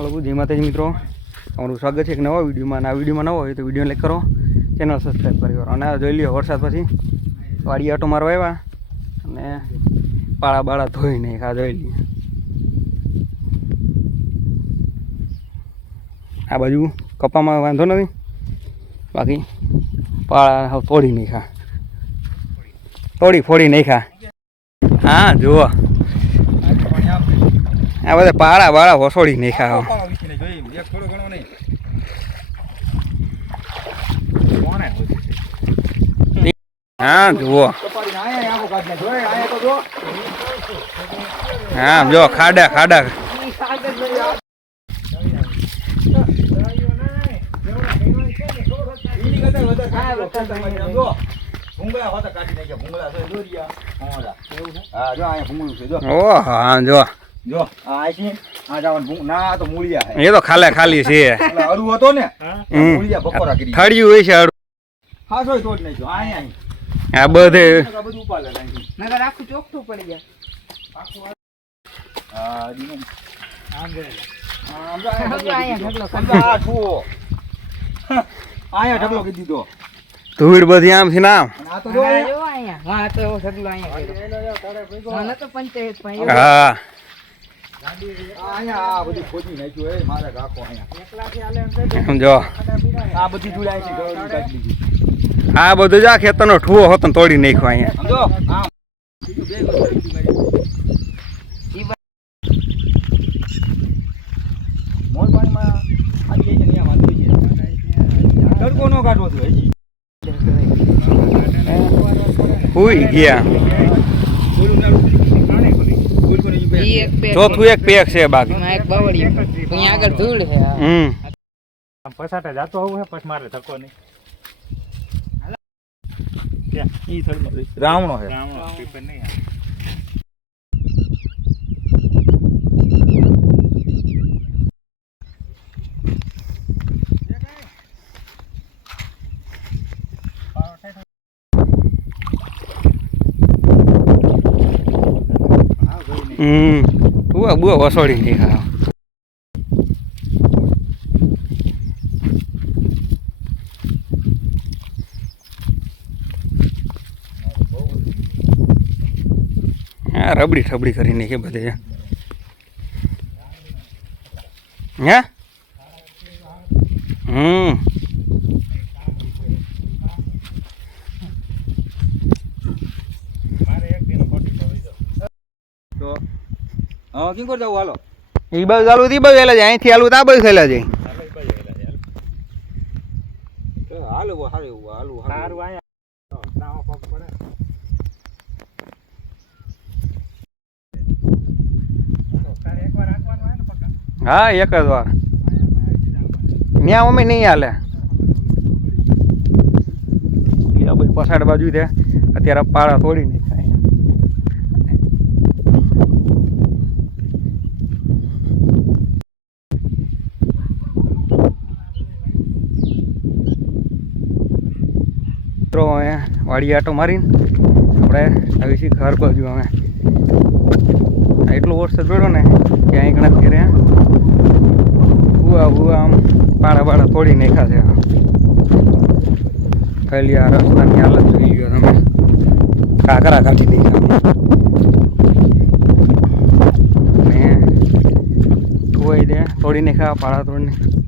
હાલો જય માતાજી મિત્રો. તમારું સ્વાગત છે એક નવા વિડીયોમાં. આ વિડીયોમાં નવો હોય તો વીડિયો લાઈક કરો, ચેનલ સબસ્ક્રાઈબ કરી કરો. અને જોઈ લ્યો, વરસાદ પછી વાડી આટો મારવા આવ્યા અને પાળા બાળા ધોઈ નહીં આ જોઈ લઈએ આ બાજુ કપામાં વાંધો નથી. બાકી પાળા હવે નહીં ખા તોડી ફોડી નહીં ખા હા, જુઓ. આ બધા પાળા વાળા વસોડી નહીં. ખા હા જુઓ. હા જો ખાડા ખાડા. ઓહ હા જો. જો આ છે આ જવાનું ના તો મૂળિયા હે એ તો ખાલે ખાલી છે. એટલે હતો ને મૂળિયા બકોરા કરી. થળિયું હોય છે અડું. હા સોય આ બધે બધું ઉપાડે નગર આખું ચોખ્ઠું પડી જાય હા દીનો. આમ ધૂળ બધી આમ છે નામ હા, જો આ બધું અહીંયા. આમ આ બધી જા ખેતરનો ઠુવો હતો ને તોડી નાખ્યો અહીંયા. સમજો? આમ. બીજું હોય ગોળ કરી દીધી મારી. મોર પાણીમાં આવી જાય છે ને અહીંયા વાંધો છે તડકો ન કાઢવો જોઈએ હજી હુઈ ગયા ઈ એક પેક ચોથું એક પેક છે બાકી. એમાં એક બાવળિયું અહીંયા આગળ ધૂળ છે. હા. હમ પસાટે જાતો આવું છે પછી મારે ધક્કો નહીં. રાવણો છે રાવણો. પીપર નહીં હમ ઠુવા બુવા વસોડી નાખ્યા હા રબડી ઠબડી કરી નાખી બધે હે હમ મારે એક દિન ખોટી પડી જાવ તો હા કેમ કરી જવું હાલો. એ બાજુ ચાલુ તી બાજુ એલા જાય. અહીંથી આલુ આ બાજુ થયેલા જાય. ચાલો ઈ બાજુ વેલા જાય. હાલો હાલો હાલો. આયા નાવો પગ પડે પક્કા હા એક જ વાર. ત્યાં મમ્મી નહીં હાલે. એ આ પછાડ બાજુ છે. અત્યારે પાળા તોડી નહીં ખાય મિત્રો અમે વાડી આટો મારીને આપણે આવી છીએ ઘર બાજુ અમે એટલો વરસાદ પડ્યો ને કે અહીં ઘણા ફેરે ભૂવા ભૂવા આમ પાડા પાડા તોડી નાખ્યા છે થયેલી આ રસ્તાની હાલત થઈ લ્યો તમે. કાકરા કાઢી નાખ્યા. ને ધોવાઈ દે, તોડી નાખ્યા પાડા તોડી